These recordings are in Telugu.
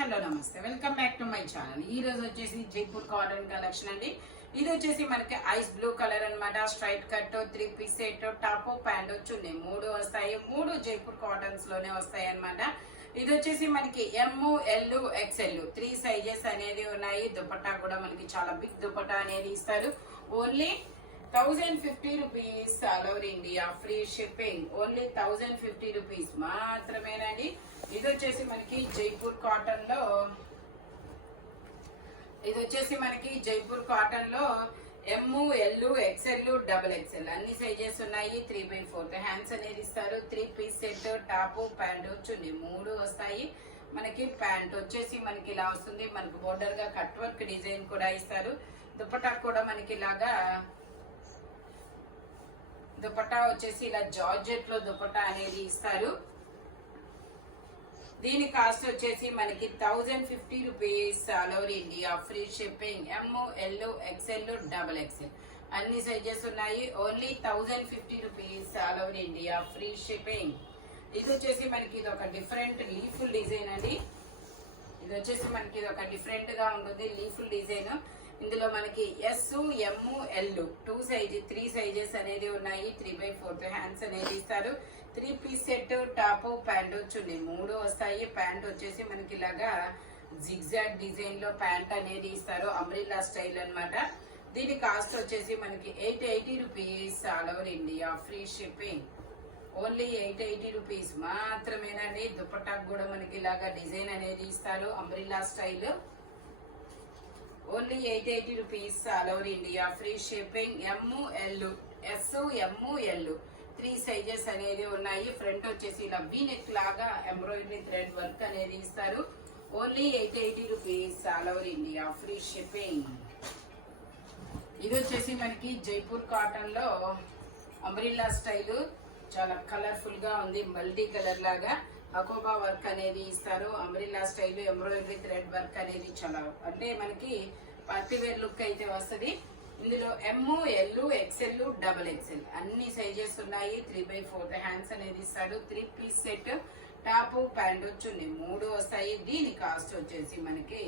హలో నమస్తే, welcome back to my channel. ఈ రోజు వచ్చేసి జైపూర్ కాటన్ కలెక్షన్ అండి. ఇది వచ్చేసి మనకి ఐస్ బ్లూ కలర్ అన్నమాట. Straight cut, 3 piece set, top pant chunni మూడు వస్తాయి. మూడు జైపూర్ కాటన్స్ లోనే వస్తాయి అన్నమాట. ఇది వచ్చేసి మనకి ఎమ్, ఎల్, ఎక్స్ఎల్ 3 సైజెస్ అనేది ఉన్నాయి. దుపట్టా కూడా మనకి చాలా బిగ్ దుపట్టా అనేది ఇస్తారు. Only 1050 rupees all over India, free shipping. Only 1050 rupees మాత్రమేనండి. ఇది వచ్చేసి మనకి జైపూర్ కాటన్ లో M, L, XL, double XL అన్ని సైజెస్ ఉన్నాయి. 3/4 హ్యాండ్స్ అనేది ఇస్తారు. 3 piece set, top pant chunni మూడు వస్తాయి. మనకి ప్యాంట్ వచ్చేసి మనకి ఇలా వస్తుంది. మనకి బోర్డర్ గా కట్ వర్క్ డిజైన్ కూడా ఇస్తారు. దుపట్టా కూడా మనకి ఇలాగా దుపట్టా వచ్చేసి ఇలా జార్జెట్ లో దుపట్టా అనేది ఇస్తారు. దీని కాస్ట్ వచ్చేసి మనకి 1050 rupees all over India, free shipping. M, L, XL, double XL అన్ని సైజెస్ ఉన్నాయి. Only 1050 rupees all over India, free shipping. ఇది వచ్చేసి మనకి ఇది ఒక డిఫరెంట్ లీఫుల్ డిజైన్ అండి. ఇది వచ్చేసి మనకి ఇది ఒక డిఫరెంట్ గా ఉంటుంది లీఫుల్ డిజైన్. ఇందులో మనకి ఎస్, ఎమ్, ఎల్ 3 సైజెస్ అనేది ఉన్నాయి. 3/4 హ్యాండ్స్ అనేది ఇస్తారు. 3 piece set, top pant chunni మూడు వస్తాయి. ప్యాంట్ వచ్చేసి మనకి ఇలాగా జిగ్జాగ్ డిజైన్ లో ప్యాంట్ అనేది ఇస్తారు. అంబ్రిల్లా స్టైల్ అన్నమాట. దీని కాస్ట్ వచ్చేసి మనకి 880 rupees all over India, free shipping. Only 880 rupees మాత్రమేనండి. దుపట్టాకు కూడా మనకి ఇలాగా డిజైన్ అనేది ఇస్తారు, umbrella style. Only 880 rupees all over India, free shipping. M, L, S, M, L 3 sizes అనేది ఉన్నాయి. ఫ్రంట్ వచ్చేసి ఇలా వీ నెక్ లాగా ఎంబ్రాయిడరీ థ్రెడ్ వర్క్ అనేది ఇస్తారు. Only 880 rupees all over India, free shipping. ఇది వచ్చేసి మనకి జైపూర్ కాటన్ లో అంబ్రిల్లా స్టైల్ చాలా కలర్ఫుల్ గా ఉంది. మల్టీ కలర్ లాగా అకోబా వర్క్ అనేది ఇస్తారు. Umbrella style embroidery thread work అనేది చాలా అంటే మనకి పార్టీ వేర్ లుక్ అయితే వస్తుంది. ఇందులో M, L, XL, double XL అన్ని సైజెస్ ఉన్నాయి. 3/4 హ్యాండ్స్ అనేది ఇస్తారు. 3 piece set, top pant chunni మూడు వస్తాయి. దీని కాస్ట్ వచ్చేసి మనకి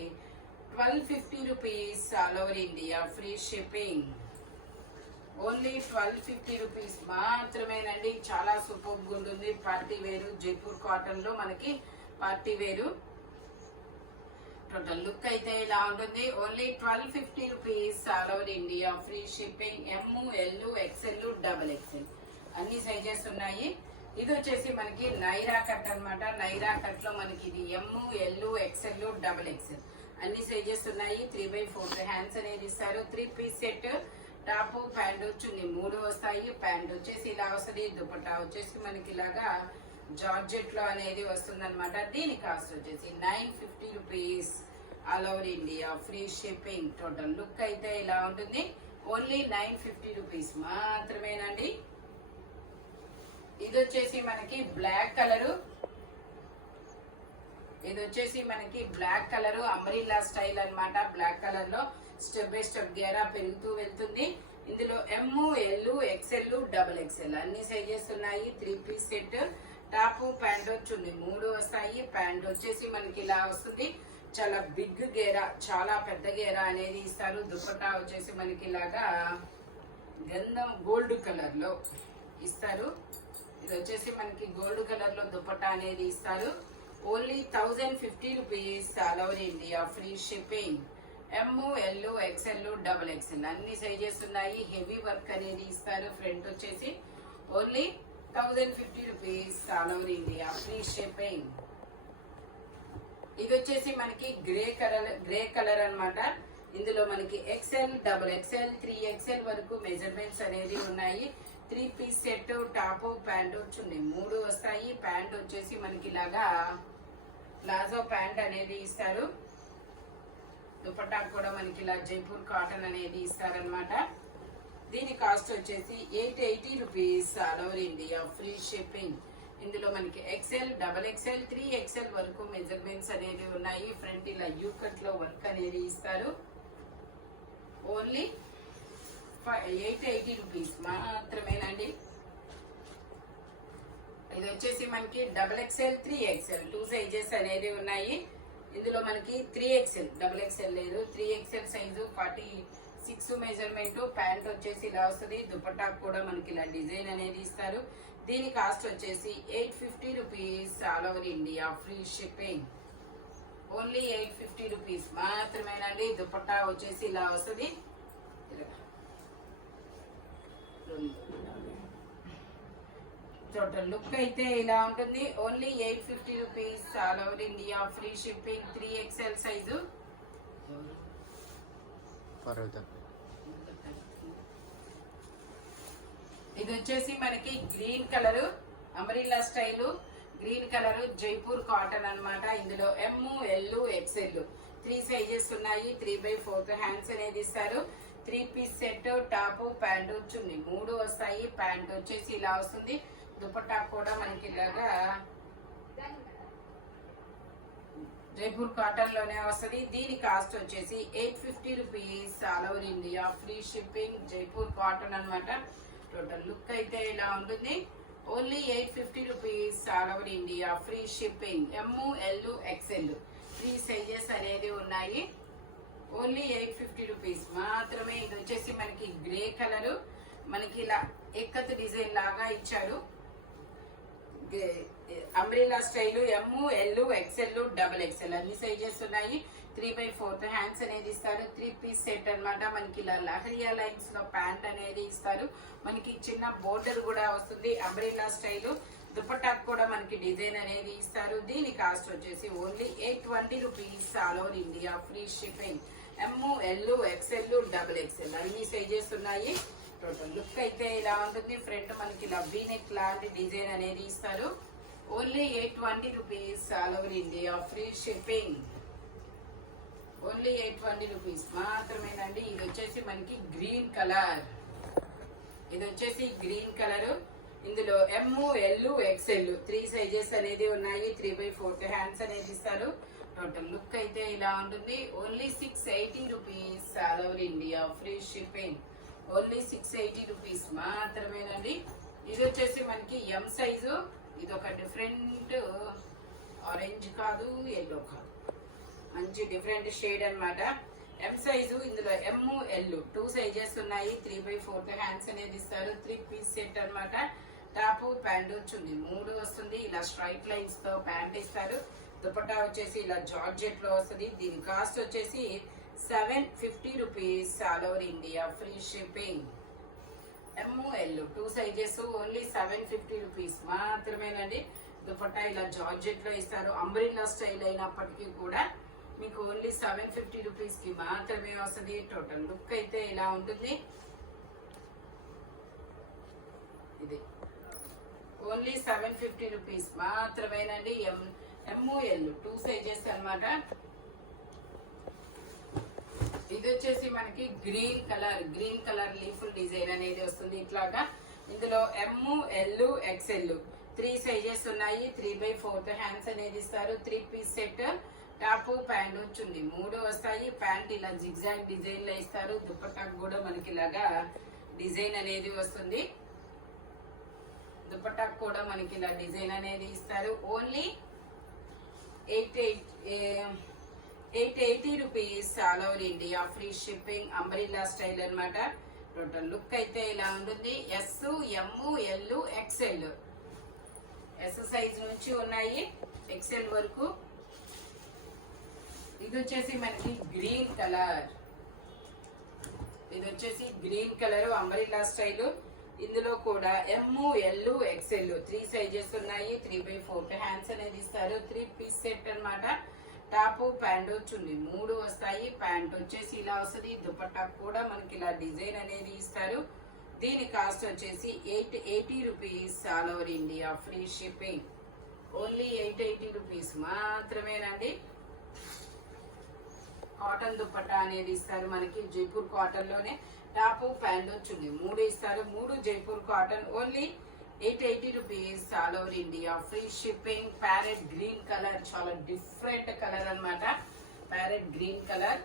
1250 rupees all over India, free shipping. Only 1250 rupees మాత్రమేనండి. చాలా సూపర్ గా ఉంటుంది. పార్టీ వేరు జైపూర్ కాటన్ లో మనకి పార్టీ వేరు టోటల్ లుక్ అయితే ఇలా ఉంటుంది. Only 1250 rupees all over India, free shipping. M, L, XL, double XL అన్ని సైజెస్ ఉన్నాయి. ఇది వచ్చేసి మనకి నైరా కట్ అన్నమాట. నైరా కట్ లో మనకి ఇది ఎమ్, ఎల్, ఎక్స్ఎల్, డబుల్ ఎక్స్ఎల్ అన్ని సైజెస్ ఉన్నాయి. 3/4 హ్యాండ్స్ అనేది ఇస్తారు. 3 piece set, top pant chunni మూడు వస్తాయి. ప్యాంట్ వచ్చేసి ఇలా వస్తుంది. దుపట్టా వచ్చేసి మనకి ఇలాగా జార్జెట్ లో అనేది వస్తుంది అనమాట. దీని కాస్ట్ వచ్చేసి 950 rupees all over India, free shipping. Total look అయితే ఇలా ఉంటుంది. ఓన్లీ 950 రూపీస్ మాత్రమేనండి. ఇది వచ్చేసి మనకి బ్లాక్ కలరు అంబ్రిల్లా స్టైల్ అన్నమాట. బ్లాక్ కలర్ లో స్టెప్ బై స్టెప్ గేరా పెరుగుతూ వెళ్తుంది. ఇందులో M, L, XL, double XL అన్ని సైజెస్ ఉన్నాయి. 3 piece set, top pant chunni మూడు వస్తాయి. ప్యాంట్ వచ్చేసి మనకి ఇలా వస్తుంది. చాలా బిగ్ గేరా, చాలా పెద్ద గేరా అనేది ఇస్తారు. దుపట్టా వచ్చేసి మనకి ఇలాగా గంధం గోల్డ్ కలర్ లో ఇస్తారు. ఇది వచ్చేసి మనకి గోల్డ్ కలర్ లో దుపట్టా అనేది ఇస్తారు. Only 1050 rupees all over India, free shipping. M, L, XL, double XL అన్ని సైజెస్ ఉన్నాయి. హెవీ వర్క్ అనేది ఇస్తారు. ఫ్రంట్ వచ్చేసి only 1050 rupees all over India, free shipping. ఇది వచ్చేసి మనకి గ్రే కలర్ అన్నమాట. ఇందులో మనకి ఎక్స్ఎల్, డబుల్ ఎక్స్ఎల్, 3XL వరకు మెజర్మెంట్స్ అనేది ఉన్నాయి. 3 piece set, top pant chunni మూడు వస్తాయి. ప్యాంట్ వచ్చేసి మనకి ఇలాగా ప్లాజో ప్యాంట్ అనేది ఇస్తారు. దుపట్టా కూడా మనకి ఇలా జైపూర్ కాటన్ అనేది ఇస్తారనమాట. దీని కాస్ట్ వచ్చేసి 880 rupees all over India, free shipping. ఇందులో మనకి ఎక్స్ఎల్, డబల్ ఎక్స్ఎల్, 3XL వరకు మెజర్మెంట్స్ అనేది ఉన్నాయి. ఫ్రంట్ ఇలా యూ కట్ లో వర్క్ అనేది ఇస్తారు. ఓన్లీ 880 రూపీస్ మాత్రమేనండి. ఇది వచ్చేసి మనకి డబల్ ఎక్స్ఎల్ 3XL 2 సైజెస్ అనేది ఉన్నాయి. ఇందులో మనకి 3XL, డబుల్ ఎక్స్ఎల్ లేదు, 3XL సైజు 46 మెజర్మెంట్. ప్యాంట్ వచ్చేసి ఇలా వస్తుంది. దుపట్టా కూడా మనకి ఇలా డిజైన్ అనేది ఇస్తారు. దీని కాస్ట్ వచ్చేసి 850 rupees, all over India free shipping. Only 850 rupees మాత్రమేనండి. దుపట్టా వచ్చేసి ఇలా వస్తుంది. టోటల్ లుక్ అయితే ఇలా ఉంటుంది. Only 850 rupees, all over India free shipping. 3XL size. ఇది వచ్చేసి మనకి green colour, umbrella style green colour, Jaipur cotton అన్నమాట. ఇందులో ML XL 3 సైజెస్ ఉన్నాయి. 3/4 హ్యాండ్స్ అనేది ఇస్తారు. 3 piece set, top, pant, chunni 3 వస్తాయి. ప్యాంట్ వచ్చేసి ఇలా వస్తుంది. దుపట్టా కూడా మనకి ఇలాగా జైపూర్ కాటన్ లోనే వస్తుంది. దీని కాస్ట్ వచ్చేసి 850 rupees, all over India free shipping. Jaipur cotton అన్నమాట. టోటల్ లుక్ అయితే ఇలా ఉంటుంది. Only 850 rupees, all over India free shipping. ML XL 3 sizes అనేది ఉన్నాయి. ఓన్లీ 850 రూపీస్ మాత్రమే. ఇది వచ్చేసి మనకి గ్రే కలర్, మనకి ఇలా ఎక్కత్ డిజైన్ లాగా ఇచ్చారు. Umbrella style ML XL double XL అన్ని సైజెస్ ఉన్నాయి. 3/4 హ్యాండ్స్ అనేది ఇస్తారు. 3 పీస్ సెట్ అన్నమాట. మనకి ఇలా లహరియా లైన్స్ లో ప్యాంట్ అనేది ఇస్తారు. మనకి చిన్న బోర్డర్ కూడా వస్తుంది. అంబ్రెల్లా స్టైల్ దుపట్టా కూడా మనకి డిజైన్ అనేది ఇస్తారు. దీని కాస్ట్ వచ్చేసి only 820 rupees, all over India free shipping. ML XL double XL అన్ని సైజెస్ ఉన్నాయి. టోటల్ లుక్ అయితే ఇలా ఉంటుంది. ఫ్రంట్ మనకి ఇలా వీనెక్ లాంటి డిజైన్ అనేది ఇస్తారు. Only 820 rupees, all over India free shipping. Only 820 rupees మాత్రమేనండి. ఇది వచ్చేసి మనకి గ్రీన్ కలర్. ఇది వచ్చేసి గ్రీన్ కలర్. ఇందులో ML XL 3 సైజెస్ అనేది ఉన్నాయి. 3/4 హ్యాండ్స్ అనేది ఇస్తారు. టోటల్ లుక్ అయితే ఇలా ఉంటుంది. Only 680 rupees, all over India free shipping. Only 680 rupees మాత్రమేనండి. ఇది వచ్చేసి మనకి M సైజు. ఇది ఒక డిఫరెంట్ ఆరెంజ్ కాదు, ఎల్లో కాదు, మంచి డిఫరెంట్ షేడ్ అన్నమాట. M size. ఇందులో ML 2 సైజెస్ ఉన్నాయి. 3/4 హ్యాండ్స్ అనేది ఇస్తారు. 3 పీస్ సెట్ అన్నమాట. టాప్, ప్యాంటు, చున్నీ 3 వస్తుంది. ఇలా స్ట్రైట్ లైన్స్ తో ప్యాంట్ ఇస్తారు. దుపట్టా వచ్చేసి ఇలా జార్జెట్ లో వస్తుంది. దీని కాస్ట్ వచ్చేసి 750 rupees, all over India free shipping. ML 2 sizes. Only 750 rupees మాత్రమేనండి. దుపట్టా ఇలా జార్జెట్ లో ఇస్తారు. అంబ్రెల్లా స్టైల్ అయినప్పటికీ కూడా మీకు ఓన్లీ 750 రూపీస్ కి మాత్రమే వస్తుంది. టోటల్ లుక్ అయితే ఇలా ఉంటుంది. ఇది ఓన్లీ 750 రూపీస్ మాత్రమేనండి. ML 2 సైజెస్ అన్నమాట. ఇది వచ్చేసి మనకి గ్రీన్ కలర్ లీఫుల్ డిజైన్ అనేది వస్తుంది ఇట్లాగా. ఇందులో ML XL 3 సైజెస్ ఉన్నాయి. 3/4 హ్యాండ్స్ అనేది ఇస్తారు. 3 piece set, top, pant, chunni 3 వస్తాయి. ప్యాంట్ ఇలా జిగ్జాగ్ డిజైన్ లో ఇస్తారు. దుపట్టా కూడా మనకి ఇలాగా డిజైన్ అనేది వస్తుంది. దుపట్టా కూడా మనకి ఇలా డిజైన్ అనేది ఇస్తారు. Only 880 rupees, all over India free shipping. Umbrella style అన్నమాట. టోటల్ లుక్ అయితే ఇలా ఉంటుంది. S, ML XL S size నుంచి ఉన్నాయి XL వరకు. ఇది వచ్చేసి మనకి గ్రీన్ కలర్. ఇది వచ్చేసి గ్రీన్ కలర్ అంబ్రెల్లా స్టైల్. ఇందులో కూడా ML XL 3 సైజెస్ ఉన్నాయి. 3/4 హ్యాండ్స్ అనేది ఇస్తారు. 3 పీస్ సెట్ అన్నమాట. టాప్, ప్యాంటు, చున్నీ 3 వస్తాయి. ప్యాంట్ వచ్చేసి ఇలా వస్తుంది. దుపట్టా కూడా మనకి ఇలా డిజైన్ అనేది ఇస్తారు. దీని కాస్ట్ వచ్చేసి 880 rupees, all over India free shipping. Only 880 rupees మాత్రమేనండి. కాటన్ దుపట్టా అనేది ఇస్తారు మనకి. జైపూర్ కాటన్ లోనే టాప్, ప్యాంటు, చున్నీ 3 ఇస్తారు. 3 Jaipur cotton. Only 880 rupees, all over India free shipping. Parrot green colour, చాలా డిఫరెంట్ కలర్ అన్నమాట. Parrot green colour.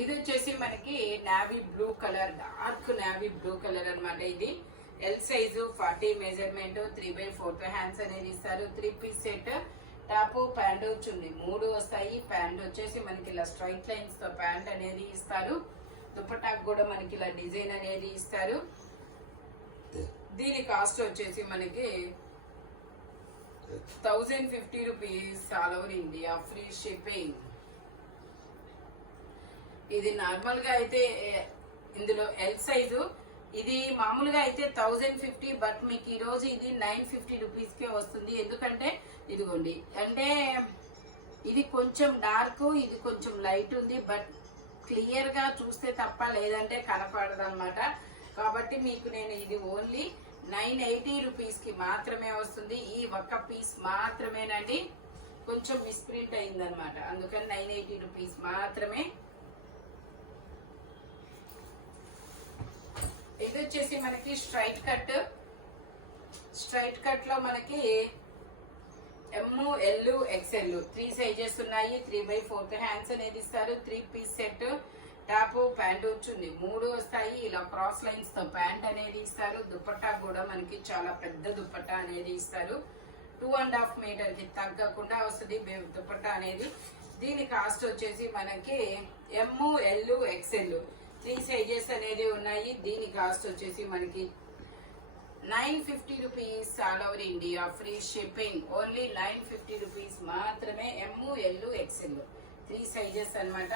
ఇది వచ్చేసి మనకి navy blue colour, dark navy blue colour అన్నమాట. ఇది ఎల్ సైజు 40 మెజర్మెంట్. 3/4 హ్యాండ్స్ అనేది ఇస్తారు. 3 piece set, top, pant chunni 3 వస్తాయి. ప్యాంట్ వచ్చేసి మనకి ఇలా స్ట్రైట్ లైన్స్ తో ప్యాంట్ అనేది ఇస్తారు. దుపట్టాకు కూడా మనకి ఇలా డిజైన్ అనేది ఇస్తారు. దీని కాస్ట్ వచ్చేసి మనకి 1050 rupees all over India free shipping. ఇది నార్మల్ గా అయితే ఇందులో ఎల్ సైజు, ఇది మామూలుగా అయితే 1050, బట్ మీకు ఈ రోజు ఇది 950 రూపీస్ కే వస్తుంది. ఎందుకంటే ఇదిగోండి, అంటే ఇది కొంచెం డార్క్, ఇది కొంచెం లైట్ ఉంది, బట్ క్లియర్ గా చూస్తే తప్ప లేదంటే కనపడదు అనమాట. కాబట్టి మీకు నేను ఇది ఓన్లీ 980 రూపీస్ కి మాత్రమే వస్తుంది. ఈ ఒక్క పీస్ మాత్రమేనండి, కొంచెం మిస్ప్రింట్ అయిందనమాట, అందుకని 980 రూపీస్ మాత్రమే. ఇది వచ్చేసి మనకి స్ట్రైట్ కట్. స్ట్రైట్ కట్ లో మనకి ML XL 3 సైజెస్ ఉన్నాయి. 3/4 హ్యాండ్స్ అనేది ఇస్తారు. 3 piece set, top pant chunni 3 వస్తాయి. ఇలా క్రాస్ లైన్స్ తో ప్యాంట్ అనేది ఇస్తారు. దుపట్టా కూడా మనకి చాలా పెద్ద దుపట్టా అనేది ఇస్తారు. 2.5 మీటర్ కి తగ్గకుండా వస్తుంది దుపట్టా అనేది. దీని కాస్ట్ వచ్చేసి మనకి ML XL 3 సైజెస్ అనేది ఉన్నాయి. దీని కాస్ట్ వచ్చేసి మనకి 950 rupees all over India free shipping. Only 950 rupees మాత్రమే. ML XL 3 సైజెస్ అన్నమాట.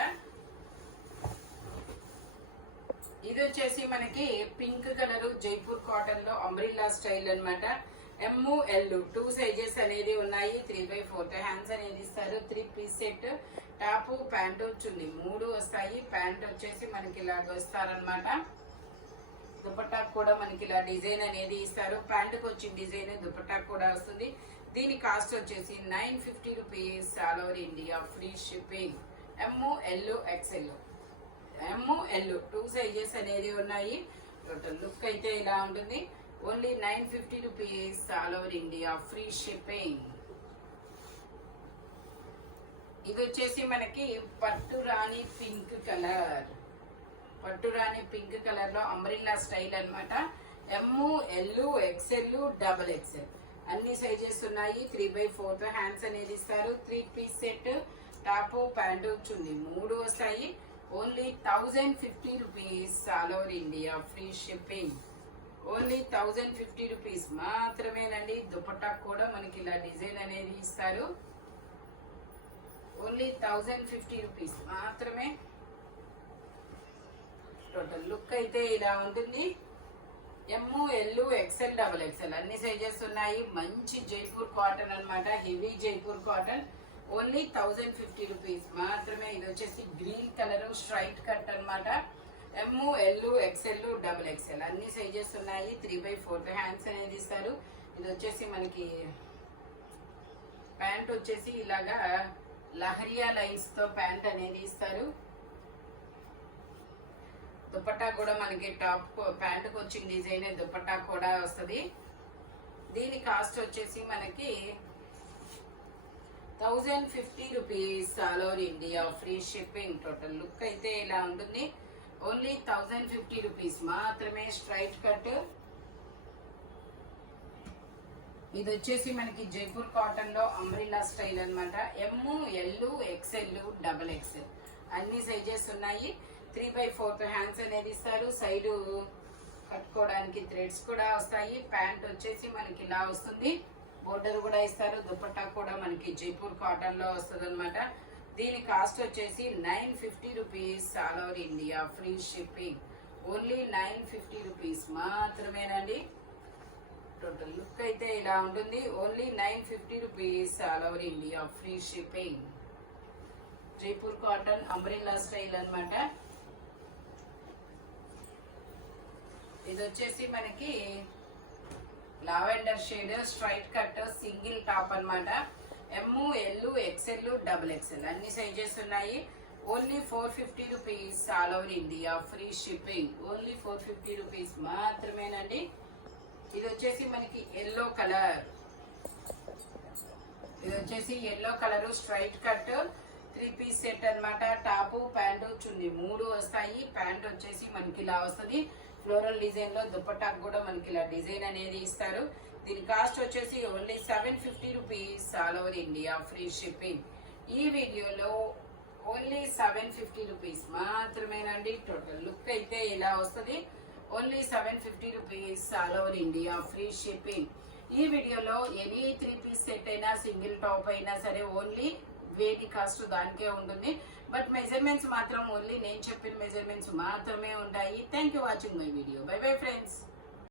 ఇది వచ్చేసి మనకి పింక్ కలర్ జైపూర్ కాటన్ లో అంబ్రిల్లా స్టైల్ అన్నమాట. ML 2 సైజెస్ అనేది ఉన్నాయి. 3/4 హ్యాండ్స్ అనేది ఇస్తారు. 3 piece set, top pant chunni 3 వస్తాయి. ప్యాంట్ వచ్చేసి మనకి ఇలాగ వస్తారనమాట. దుపట్టా కూడా మనకి ఇలా డిజైన్ అనేది ఇస్తారు. ప్యాంటుకి వచ్చిన డిజైన్ దుపట్టా కూడా వస్తుంది. దీని కాస్ట్ వచ్చేసి 950 rupees all over India free shipping. ML XL 2 sizes అనేది ఉన్నాయి. టోటల్ లుక్ అయితే ఇలా ఉంటుంది. Only 950 rupees all over India free shipping. ఇది వచ్చేసి మనకి పట్టు రాణి పింక్ కలర్. పట్టు రాణి పింక్ కలర్ లో అంబ్రిల్లా స్టైల్ అన్నమాట. ML XL XXL అన్ని సైజెస్ ఉన్నాయి. 3/4 హ్యాండ్స్ అనేది ఇస్తారు. 3 piece set, top pant chunni 3 వస్తాయి. Only 1050 rupees all over India free shipping. Only 1050 rupees మాత్రమేనండి. దుపట్టా కూడా మనకి ఇలా డిజైన్ అనేది ఇస్తారు. ఓన్లీ 1050 రూపీస్ మాత్రమే. టోటల్ లుక్ అయితే ఇలా ఉంటుంది. ML XL XXL అన్ని సైజెస్ ఉన్నాయి. మంచి జైపూర్ కాటన్ అన్నమాట, heavy Jaipur cotton. Only 1050 rupees మాత్రమే. ఇది వచ్చేసి గ్రీన్ కలర్ స్ట్రైట్ కట్ అన్నమాట. ML XL XXL అన్ని సైజెస్ ఉన్నాయి. 3/4 హ్యాండ్స్ అనేది ఇస్తారు. ఇది వచ్చేసి మనకి ప్యాంట్ వచ్చేసి ఇలాగా లహరియా లైన్స్ తో ప్యాంట్ అనేది ఇస్తారు. దుపట్టా కూడా మనకి టాప్ ప్యాంటుకు వచ్చిన డిజైన్ దుపట్టా కూడా వస్తుంది. దీని కాస్ట్ వచ్చేసి మనకి 1050 rupees all over India free shipping. Total look అయితే ఇలా ఉంటుంది. ఓన్లీ 1050 రూపీస్ మాత్రమే. Straight cut. ఇది వచ్చేసి మనకి జైపూర్ కాటన్ లో అంబ్రిల్లా స్టైల్ అన్నమాట. ML XL XXL అన్ని సైజెస్ ఉన్నాయి. 3/4 హ్యాండ్స్ అనేది ఇస్తారు. సైడ్ కట్టుకోవడానికి థ్రెడ్స్ కూడా వస్తాయి. ప్యాంట్ వచ్చేసి మనకి ఇలా వస్తుంది. బోర్డర్ కూడా ఇస్తారు. దుపట్టా కూడా మనకి జైపూర్ కాటన్ లో వస్తుంది అనమాట. దీని కాస్ట్ వచ్చేసి 950 rupees all over India free shipping. Only 950 rupees మాత్రమేనండి. టోటల్ లుక్ అయితే ఇలా ఉంటుంది. Only 950 rupees all over India free shipping. Jaipur cotton umbrella style అన్నమాట. ఇది వచ్చేసి మనకి lavender shade straight cut single top అన్నమాట. ML XL XXL అన్ని సైజెస్ ఉన్నాయి. Only 450 rupees all over India free shipping. Only 450 rupees మాత్రమేనండి. ఇది వచ్చేసి మనకి ఎల్లో కలర్. ఇది వచ్చేసి yellow colour straight cut 3 piece set అన్నమాట. టాప్ ప్యాంటు చున్నీ 3 వస్తాయి. ప్యాంట్ వచ్చేసి మనకి ఇలా వస్తుంది. ఫ్లోరల్ డిజైన్ లో దుపట్టాకు కూడా మనకి ఇలా డిజైన్ అనేది ఇస్తారు. దీని కాస్ట్ వచ్చేసి only 750 rupees all over India free shipping. ఈ వీడియోలో ఓన్లీ 750 రూపీస్ మాత్రమేనండి. టోటల్ లుక్ అయితే ఇలా వస్తుంది. Only 750 rupees all over India free shipping. ఈ వీడియోలో ఎనీ 3 పీస్ సెట్ అయినా సింగిల్ టాప్ అయినా సరే ఓన్లీ వేటి కాస్ట్ దానికే ఉంటుంది. బట్ మెజర్మెంట్స్ మాత్రం ఓన్లీ నేను చెప్పిన మెజర్మెంట్స్ మాత్రమే ఉంటాయి. Thank you watching my video. By bye friends.